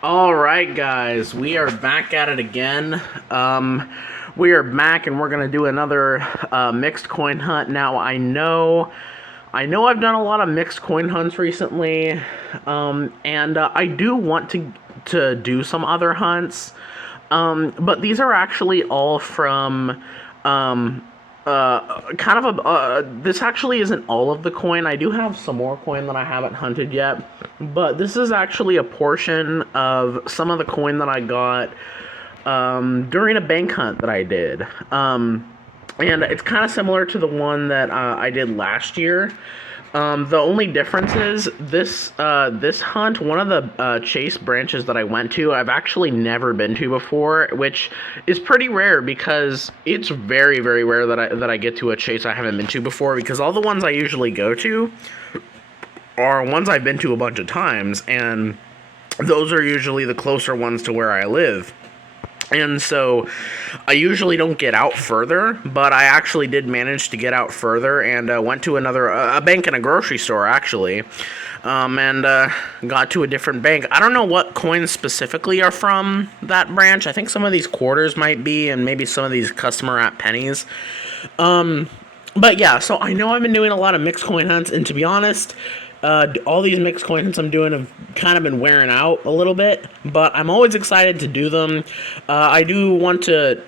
Alright guys, we are back at it again. We are back and we're gonna do another mixed coin hunt. Now I know I've done a lot of mixed coin hunts recently, and I do want to do some other hunts, but these are actually all from kind of this actually isn't all of the coin. I do have some more coin that I haven't hunted yet, but this is actually a portion of some of the coin that I got during a bank hunt that I did. And it's kind of similar to the one that I did last year. The only difference is this hunt, one of the chase branches that I went to, I've actually never been to before, which is pretty rare because it's very, very rare that I get to a chase I haven't been to before, because all the ones I usually go to are ones I've been to a bunch of times, and those are usually the closer ones to where I live. And so I usually don't get out further, but I actually did manage to get out further and went to a bank and a grocery store, actually, and got to a different bank. I don't know what coins specifically are from that branch. I think some of these quarters might be, and maybe some of these customer app pennies. But yeah, so I know I've been doing a lot of mixed coin hunts, and to be honest, all these mixed coin hunts I'm doing have kind of been wearing out a little bit, but I'm always excited to do them. I do want to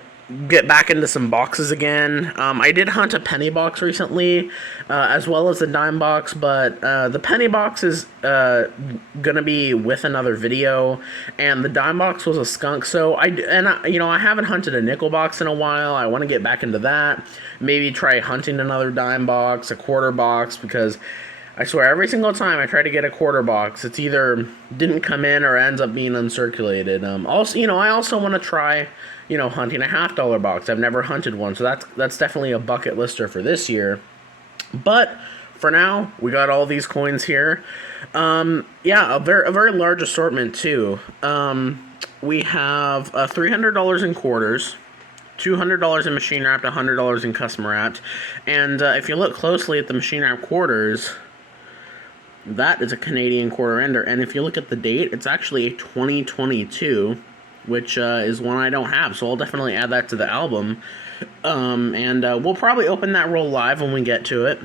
get back into some boxes again. I did hunt a penny box recently, as well as a dime box, but the penny box is gonna be with another video, and the dime box was a skunk. So I haven't hunted a nickel box in a while. I want to get back into that. Maybe try hunting another dime box, a quarter box, because I swear, every single time I try to get a quarter box, it's either didn't come in or ends up being uncirculated. I also want to try, hunting a $half box. I've never hunted one, so that's definitely a bucket lister for this year. But for now, we got all these coins here. A very large assortment too. We have $300 in quarters, $200 in machine wrapped, $100 in customer wrapped, and if you look closely at the machine wrapped quarters, that is a Canadian quarter ender, and if you look at the date, it's actually a 2022, which is one I don't have, so I'll definitely add that to the album, and we'll probably open that roll live when we get to it.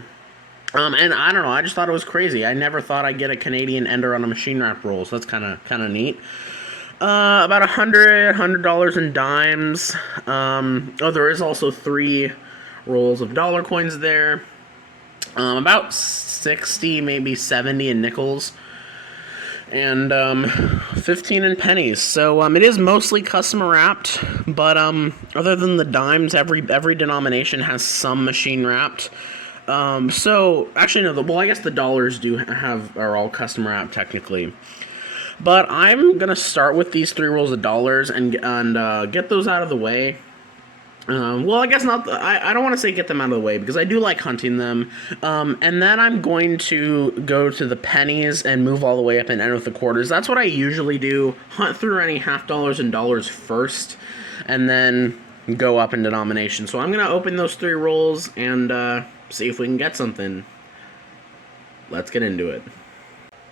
And I don't know, I just thought it was crazy. I never thought I'd get a Canadian ender on a machine wrap roll, so that's kind of neat. About $100 in dimes. There is also 3 rolls of dollar coins there. About 60, maybe 70 in nickels, and 15 in pennies. So it is mostly customer wrapped, but other than the dimes, every denomination has some machine wrapped. So actually no, I guess the dollars are all customer wrapped technically. But I'm gonna start with these 3 rolls of dollars and get those out of the way. I guess not. I don't want to say get them out of the way, because I do like hunting them. And then I'm going to go to the pennies and move all the way up and end with the quarters. That's what I usually do. Hunt through any $half and dollars first, and then go up in denomination. So I'm going to open those 3 rolls and see if we can get something. Let's get into it.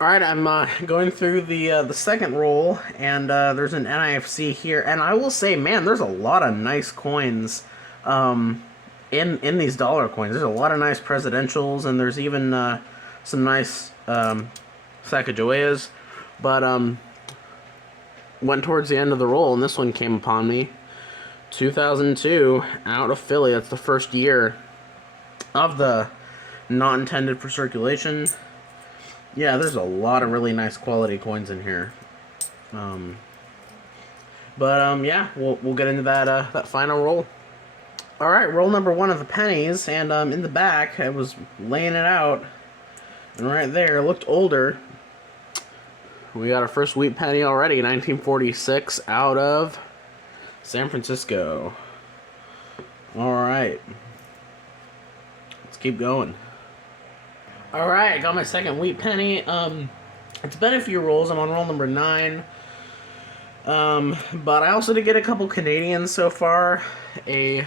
Alright, I'm going through the second roll, and there's an NIFC here, and I will say, man, there's a lot of nice coins in these dollar coins. There's a lot of nice presidentials, and there's even some nice Sacagaweas, but went towards the end of the roll, and this one came upon me. 2002, out of Philly. That's the first year of the not intended for circulation. Yeah, there's a lot of really nice quality coins in here. Yeah, we'll get into that final roll. All right, roll number 1 of the pennies, and in the back, I was laying it out, and right there, it looked older. We got our first wheat penny already, 1946, out of San Francisco. All right, let's keep going. Alright, got my second wheat penny. It's been a few rolls. I'm on roll number 9. But I also did get a couple Canadians so far. A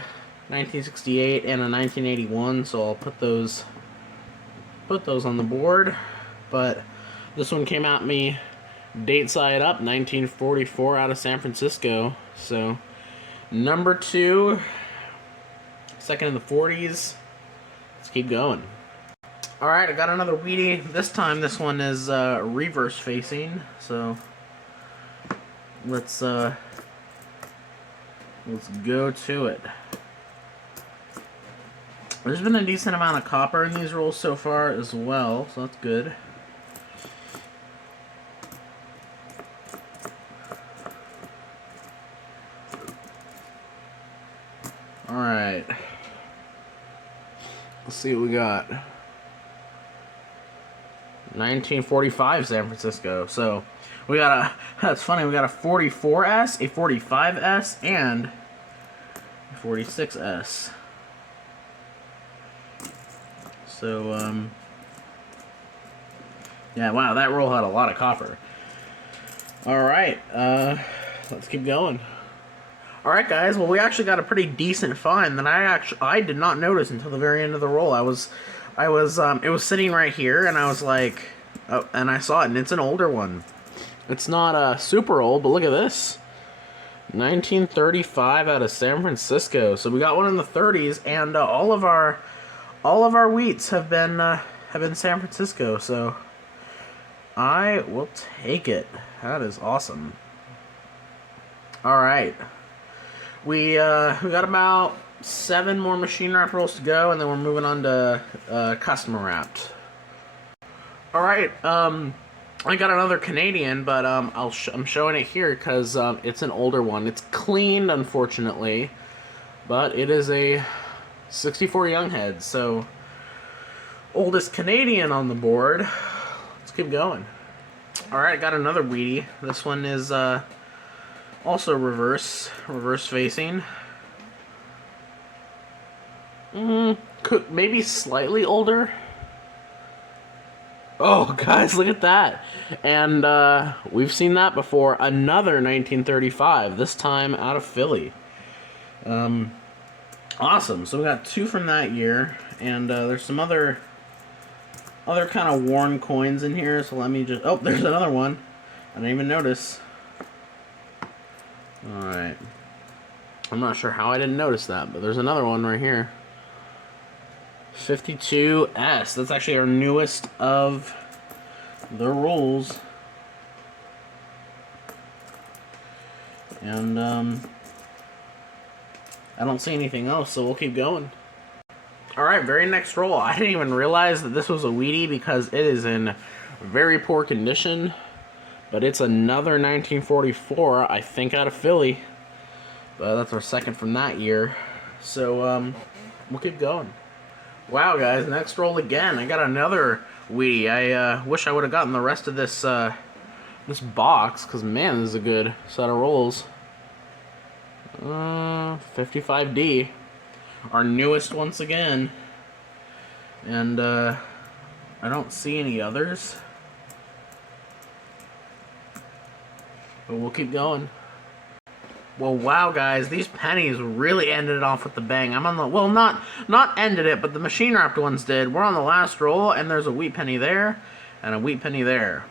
1968 and a 1981, so I'll put those on the board. But this one came at me Date side up, 1944 out of San Francisco. So, number 2, second in the 40s. Let's keep going. Alright, I got another Wheatie. This time, this one is reverse facing. So, let's go to it. There's been a decent amount of copper in these rolls so far as well, so that's good. Alright. Let's see what we got. 1945 San Francisco. So, we got a, that's funny, we got a 44S, a 45S, and a 46S. So, yeah, wow, that roll had a lot of copper. Alright, let's keep going. Alright guys, well we actually got a pretty decent find that I did not notice until the very end of the roll. It was sitting right here and I was like, oh, and I saw it, and it's an older one. It's not super old, but look at this. 1935 out of San Francisco. So we got one in the 30s, and all of our wheats have been San Francisco, so I will take it. That is awesome. Alright. We got about 7 more machine wrap rolls to go, and then we're moving on to customer wrapped. Alright, I got another Canadian, but I'm showing it here because it's an older one. It's cleaned, unfortunately, but it is a 64 Younghead, so oldest Canadian on the board. Let's keep going. Alright, got another Wheatie. This one is also reverse facing. Maybe slightly older. Oh, guys, look at that. And we've seen that before. Another 1935, this time out of Philly. Awesome. So we got 2 from that year, and there's some other kind of worn coins in here, so let me just... Oh, there's another one. I didn't even notice. Alright. I'm not sure how I didn't notice that, but there's another one right here. 52'S. That's actually our newest of the rolls. And, I don't see anything else, so we'll keep going. Alright, very next roll. I didn't even realize that this was a Wheatie because it is in very poor condition. But it's another 1944, I think, out of Philly. But that's our second from that year. So, we'll keep going. Wow, guys, next roll again. I got another Wheatie. I wish I would have gotten the rest of this this box, because, man, this is a good set of rolls. 55D. Our newest once again. And, I don't see any others. But we'll keep going. Well, wow, guys, these pennies really ended it off with the bang. I'm on the, well, not ended it, but the machine wrapped ones did. We're on the last roll, and there's a wheat penny there, and a wheat penny there.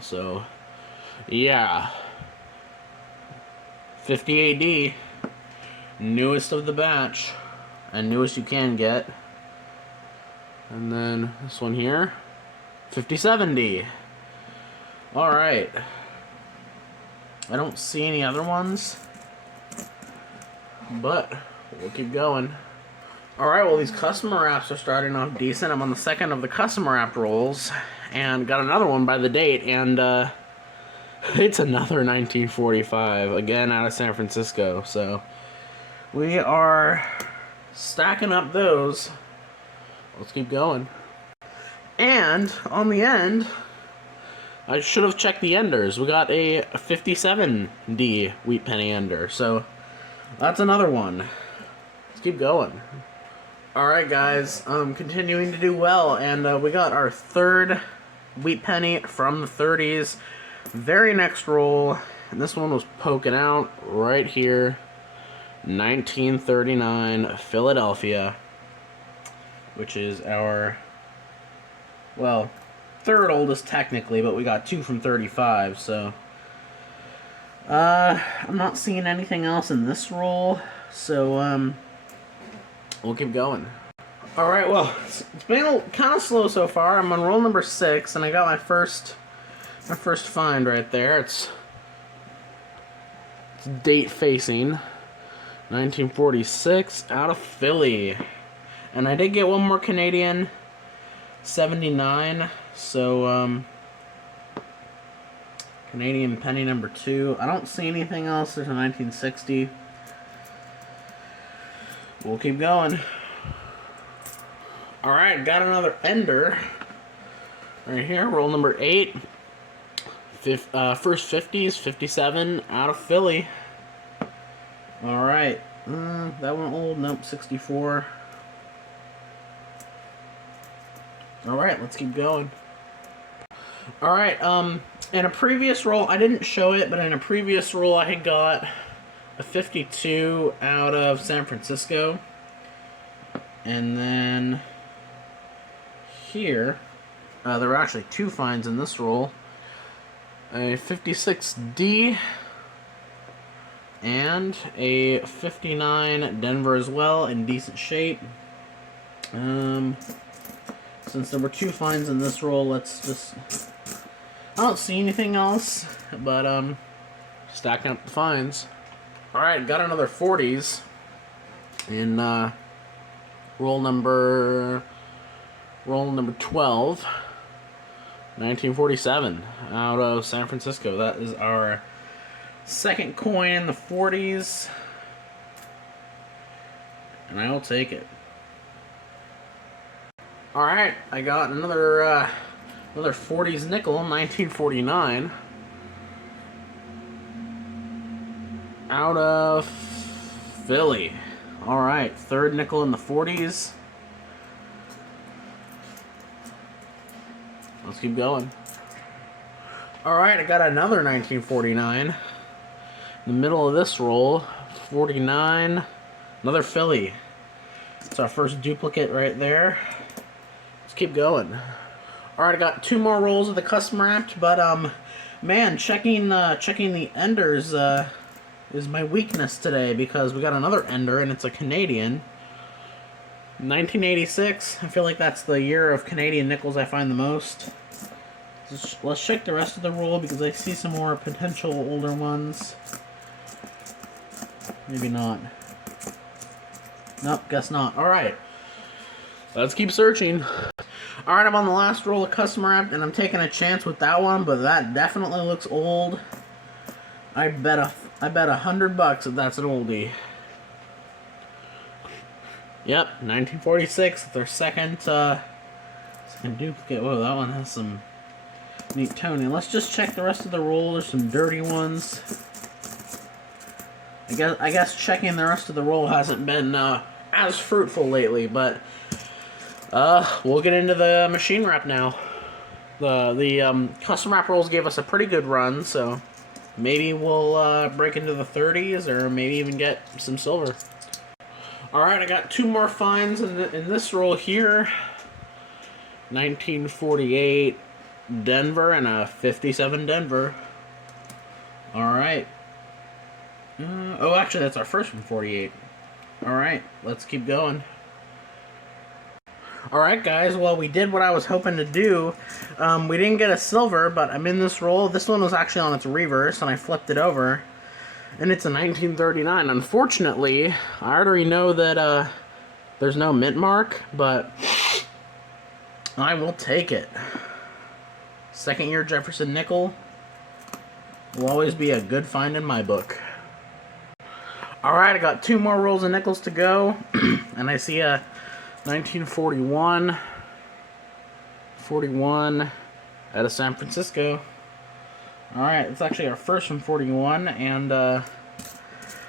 So, yeah. 50 AD, newest of the batch, and newest you can get. And then this one here, 57D. Alright. I don't see any other ones, but we'll keep going. Alright, well, these customer wraps are starting off decent. I'm on the second of the customer wrap rolls, and got another one by the date, and it's another 1945, again out of San Francisco. So we are stacking up those. Let's keep going. And on the end, I should have checked the enders. We got a 57D wheat penny ender, so that's another one. Let's keep going. Alright, guys, continuing to do well, and we got our third wheat penny from the 30s. Very next roll, and this one was poking out right here. 1939 Philadelphia, which is our, well, third oldest technically, but we got 2 from 35, so. I'm not seeing anything else in this roll, so, we'll keep going. Alright, well, it's been kind of slow so far. I'm on roll number 6, and I got my first find right there. It's date facing 1946 out of Philly. And I did get one more Canadian, 79, so, Canadian penny number 2. I don't see anything else. There's a 1960. We'll keep going. Alright, got another ender. Right here, roll number 8. First 50s, 57, out of Philly. Alright. That one old. Nope, 64. Alright, let's keep going. Alright, in a previous roll, I didn't show it, but in a previous roll I had got a 52 out of San Francisco. And then here, there were actually 2 finds in this roll. A 56D and a 59 Denver as well, in decent shape. Since there were 2 finds in this roll, let's just... I don't see anything else, but stacking up the finds. Alright, got another 40s in roll number 12, 1947, out of San Francisco. That is our second coin in the 40s, and I will take it. Alright, I got another 40s nickel, 1949, out of Philly. Alright, third nickel in the 40s. Let's keep going. Alright, I got another 1949. In the middle of this roll, 49, another Philly. It's our first duplicate right there. Let's keep going. Alright, I got 2 more rolls of the custom wrapped, but man, checking the enders is my weakness today, because we got another ender and it's a Canadian. 1986. I feel like that's the year of Canadian nickels I find the most. Let's check the rest of the roll, because I see some more potential older ones. Maybe not. Nope, guess not. Alright. Let's keep searching. Alright, I'm on the last roll of custom wrapped, and I'm taking a chance with that one, but that definitely looks old. I bet $100 that that's an oldie. Yep, 1946. Their second duplicate. Whoa, that one has some neat toning. Let's just check the rest of the roll. There's some dirty ones. I guess checking the rest of the roll hasn't been as fruitful lately, but we'll get into the machine wrap now. The custom wrap rolls gave us a pretty good run, so maybe we'll break into the 30s, or maybe even get some silver. Alright, I got 2 more finds in this roll here. 1948 Denver and a 57 Denver. Alright. Oh, actually, that's our first from 48. Alright, let's keep going. Alright, guys, well, we did what I was hoping to do. We didn't get a silver, but I'm in this roll. This one was actually on its reverse, and I flipped it over. And it's a 1939. Unfortunately, I already know that there's no mint mark, but I will take it. Second year Jefferson nickel will always be a good find in my book. Alright, I got 2 more rolls of nickels to go, and I see a 1941 out of San Francisco. Alright, it's actually our first from 41, and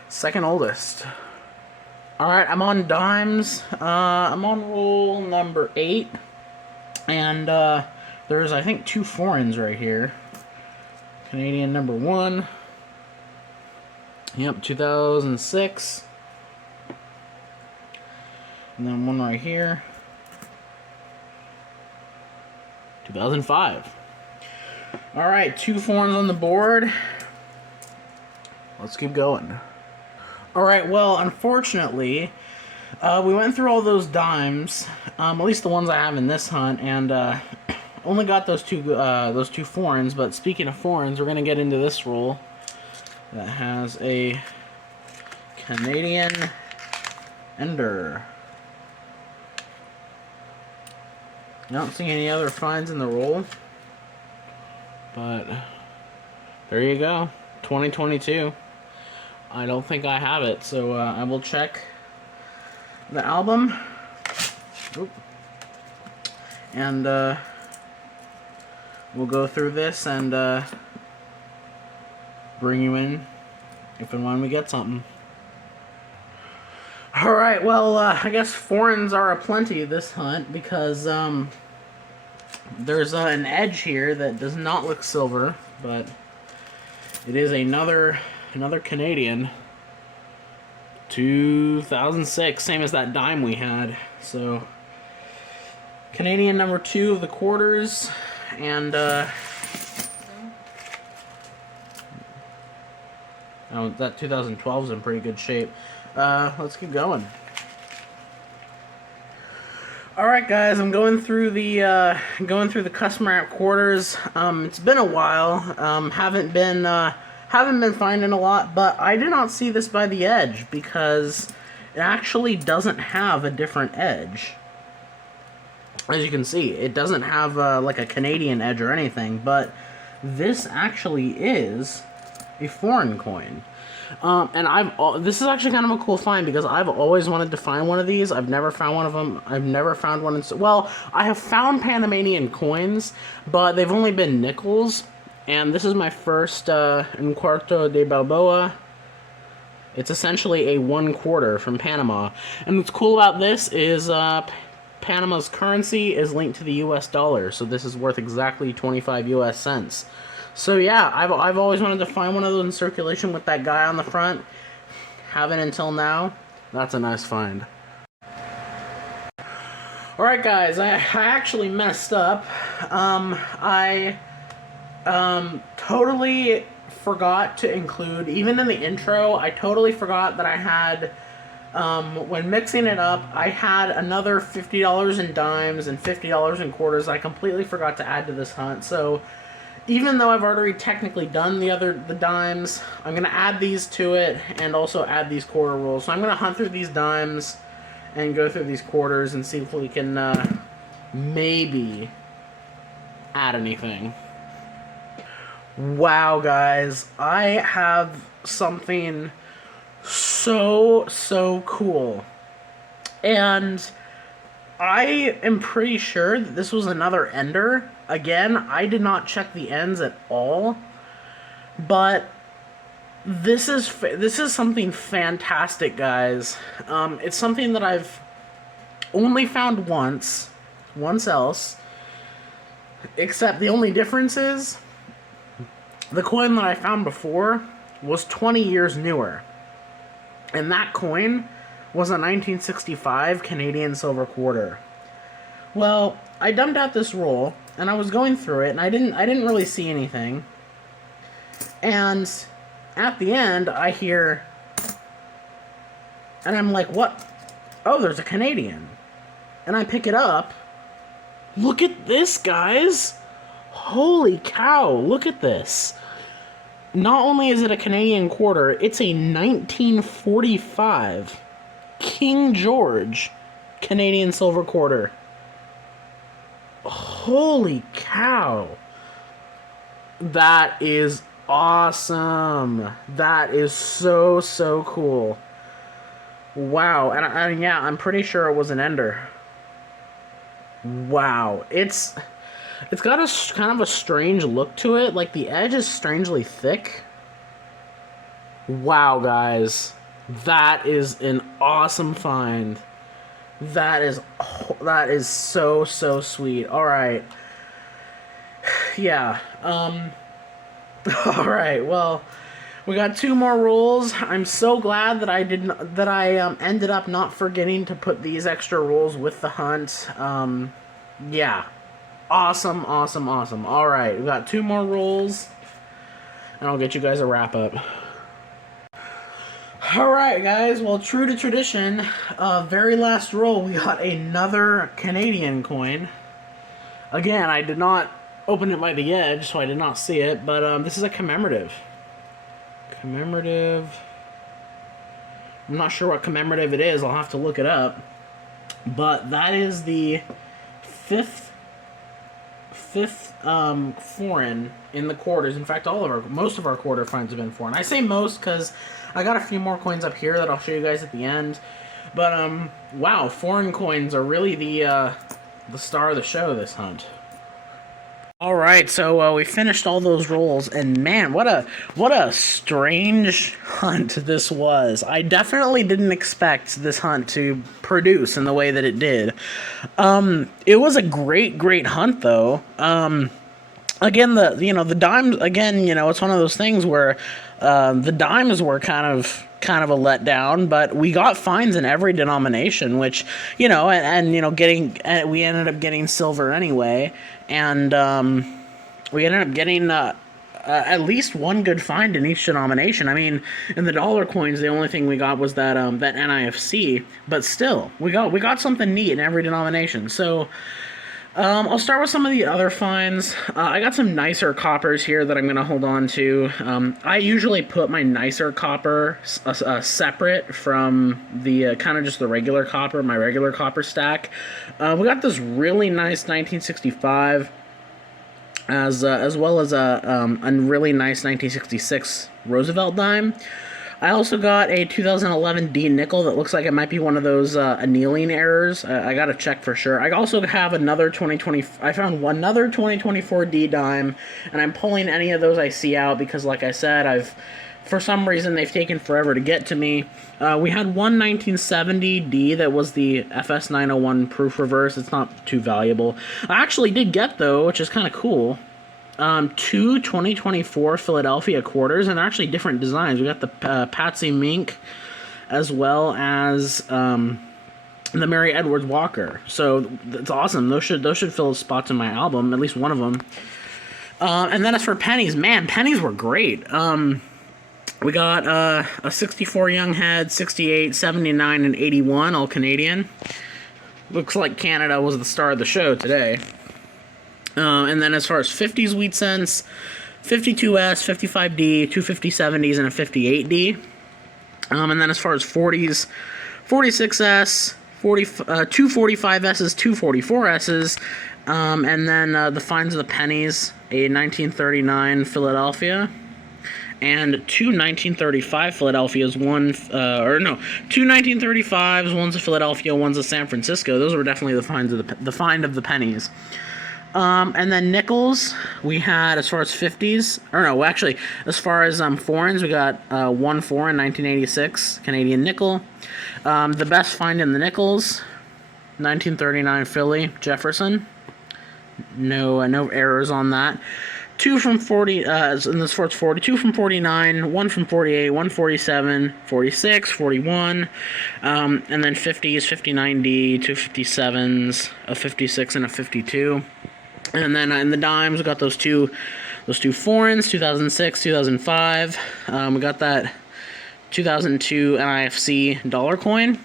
second oldest. Alright, I'm on dimes. I'm on roll number 8, and there's, I think, 2 foreigns right here. Canadian number 1. Yep, 2006. And then one right here. 2005. Alright, 2 foreigns on the board. Let's keep going. Alright, well, unfortunately, we went through all those dimes, at least the ones I have in this hunt, and only got those two foreigns. But speaking of foreigns, we're going to get into this roll that has a Canadian Ender. I don't see any other finds in the roll, but there you go, 2022. I don't think I have it, so I will check the album. Oop. And we'll go through this and bring you in if and when we get something. Alright, well, I guess foreigns are aplenty this hunt because there's an edge here that does not look silver, but it is another Canadian. 2006, same as that dime we had. So Canadian number 2 of the quarters, and oh, that 2012 is in pretty good shape. Let's keep going. All right, guys, I'm going through the customer app quarters. It's been a while. Haven't been finding a lot, but I did not see this by the edge because it actually doesn't have a different edge. As you can see, it doesn't have like a Canadian edge or anything, but this actually is a foreign coin. And this is actually kind of a cool find because I've always wanted to find one of these. I've never found one of them. I've never found one well, I have found Panamanian coins, but they've only been nickels. And this is my first en cuarto de Balboa. It's essentially a 1/4 from Panama. And what's cool about this is Panama's currency is linked to the US dollar, so this is worth exactly 25 US cents. So yeah, I've always wanted to find one of those in circulation with that guy on the front. Haven't until now. That's a nice find. Alright guys, I actually messed up. I totally forgot to include, even in the intro, I totally forgot that I had, when mixing it up, I had another $50 in dimes and $50 in quarters I completely forgot to add to this hunt. So even though I've already technically done the dimes, I'm going to add these to it and also add these quarter rolls. So I'm going to hunt through these dimes and go through these quarters and see if we can maybe add anything. Wow, guys, I have something so cool. And I am pretty sure that this was another ender. Again, I did not check the ends at all, but this is something fantastic, guys. It's something that I've only found once else, except the only difference is the coin that I found before was 20 years newer, and that coin was a 1965 Canadian silver quarter. Well, I dumped out this roll, and I was going through it, and I didn't really see anything. And at the end, I hear, and I'm like, what? Oh, there's a Canadian. And I pick it up. Look at this, guys! Holy cow, look at this. Not only is it a Canadian quarter, it's a 1945 King George Canadian silver quarter. Holy cow. That is awesome. That is so cool. Wow. And yeah, I'm pretty sure it was an ender. Wow. It's got a kind of a strange look to it. Like, the edge is strangely thick. Wow, guys. That is an awesome find. That is so sweet. Alright. Yeah. Alright, well, we got 2 more rolls. I'm so glad that I ended up not forgetting to put these extra rolls with the hunt. Yeah. Awesome, awesome, awesome. All right, we got 2 more rolls, and I'll get you guys a wrap up. All right, guys. Well, true to tradition, very last roll, we got another Canadian coin. Again, I did not open it by the edge, so I did not see it, but this is a commemorative. Commemorative. I'm not sure what commemorative it is. I'll have to look it up. But that is the fifth foreign in the quarters. In fact, most of our quarter finds have been foreign. I say most because I got a few more coins up here that I'll show you guys at the end. But wow, foreign coins are really the star of the show this hunt. All right, so we finished all those rolls, and man, what a strange hunt this was. I definitely didn't expect this hunt to produce in the way that it did. It was a great hunt, though. Again, the dimes. Again, it's one of those things where the dimes were kind of a letdown, but we got finds in every denomination, which we ended up getting silver anyway, and we ended up getting at least one good find in each denomination. I mean, in the dollar coins, the only thing we got was that NIFC, but still, we got something neat in every denomination. So I'll start with some of the other finds. I got some nicer coppers here that I'm going to hold on to. I usually put my nicer copper separate from the kind of just the regular copper, my regular copper stack. We got this really nice 1965, as well as a really nice 1966 Roosevelt dime. I also got a 2011 D nickel that looks like it might be one of those annealing errors. I gotta check for sure. I also have another 2020. I found another 2024 D dime, and I'm pulling any of those I see out because, like I said, for some reason they've taken forever to get to me. We had one 1970 D that was the FS 901 proof reverse. It's not too valuable. I actually did get, though, which is kind of cool, 2 2024 Philadelphia quarters, and they're actually different designs. We got the Patsy Mink as well as the Mary Edwards Walker. So that's awesome. Those should fill spots in my album, at least one of them. And then as for pennies, man, pennies were great. We got a 64 Young Head, 68, 79, and 81, all Canadian. Looks like Canada was the star of the show today. And then as far as 50s wheat cents, 52S, 55D, 250-70s, and a 58D. And then as far as 40s, 46S, 245Ss, 244Ss, and then the finds of the pennies, a 1939 Philadelphia, and 2 1935 Philadelphias, two 1935s, one's a Philadelphia, one's a San Francisco. Those were definitely the find of the pennies. And then nickels, we had, as far as 50s, as far as foreigns, we got 1 foreign 1986 Canadian nickel. The best find in the nickels, 1939 Philly Jefferson. No errors on that. 2 from 40, and as far as 40, 2 from 49, 1 from 48, 1 47, 46, 41, and then 50s, 59D, 257s, a 56, and a 52. And then in the dimes, we got those two foreigns, 2006, 2005. We got that 2002 NIFC dollar coin.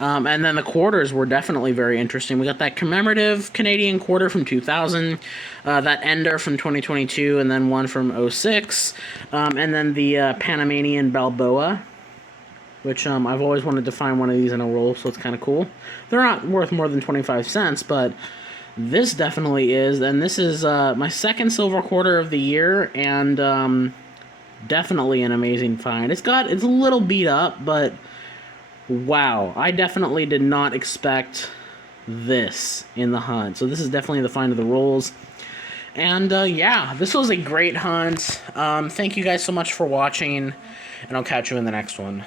And then the quarters were definitely very interesting. We got that commemorative Canadian quarter from 2000, that Ender from 2022, and then one from 06, and then the Panamanian Balboa, which I've always wanted to find one of these in a roll, so it's kind of cool. They're not worth more than 25 cents, but this definitely is, and this is my second silver quarter of the year, and definitely an amazing find. It's a little beat up, but wow, I definitely did not expect this in the hunt. So this is definitely the find of the rolls. And yeah, this was a great hunt. Thank you guys so much for watching, and I'll catch you in the next one.